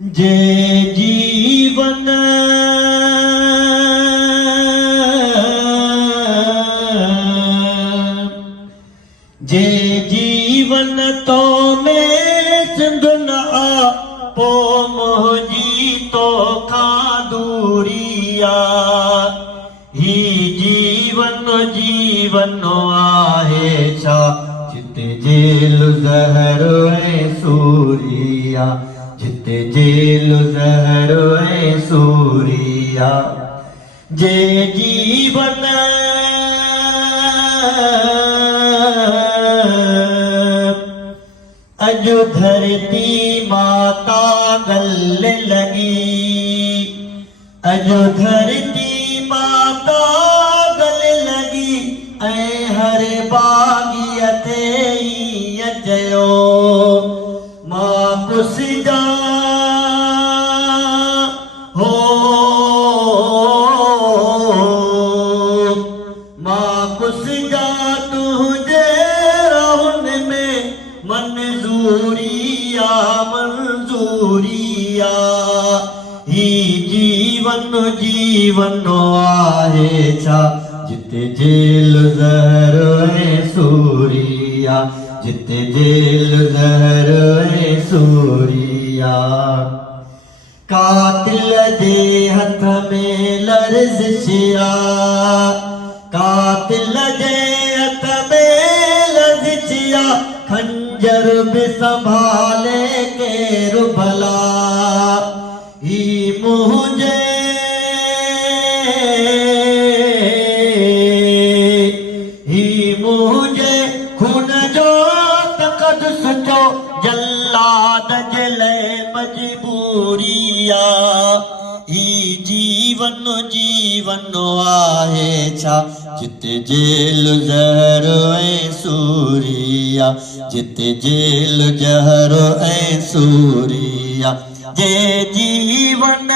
जे जीवन जे जीवन तो में सिंध न आ पो मोहजी तो खां दूरिया ही जीवन आहे छा जिते जेल ज़हर ऐं सूरिया जिते जेल ज़हर ऐं सूरिया जे जीवन अजु धरती माता गल लगी अजु धरती माता गल लगी ऐं हर बागीअ ते ईअं चयो मां कुसिजा हो मां कुसिजा तुंहिंजे रहुन में मंजूरिया मंजूरिया ही जीवन आहे छा जिते जेल ज़हर ऐं सूरिया जिते जेल ज़हर ऐं सूरिया कातिल जे हथ में लर्ज़िशिया कातिल जे हथ में लर्ज़िशिया खंजर बि संभाले केरु भला ही मुंहिंजे खून जो तक़दस जो जल्लाद जे लाइ मजबूरिया ही जीवन आहे छा जिते जेल ज़हर ऐं सूरिया जिते जेल ज़हर ऐं सूरिया जे जीवन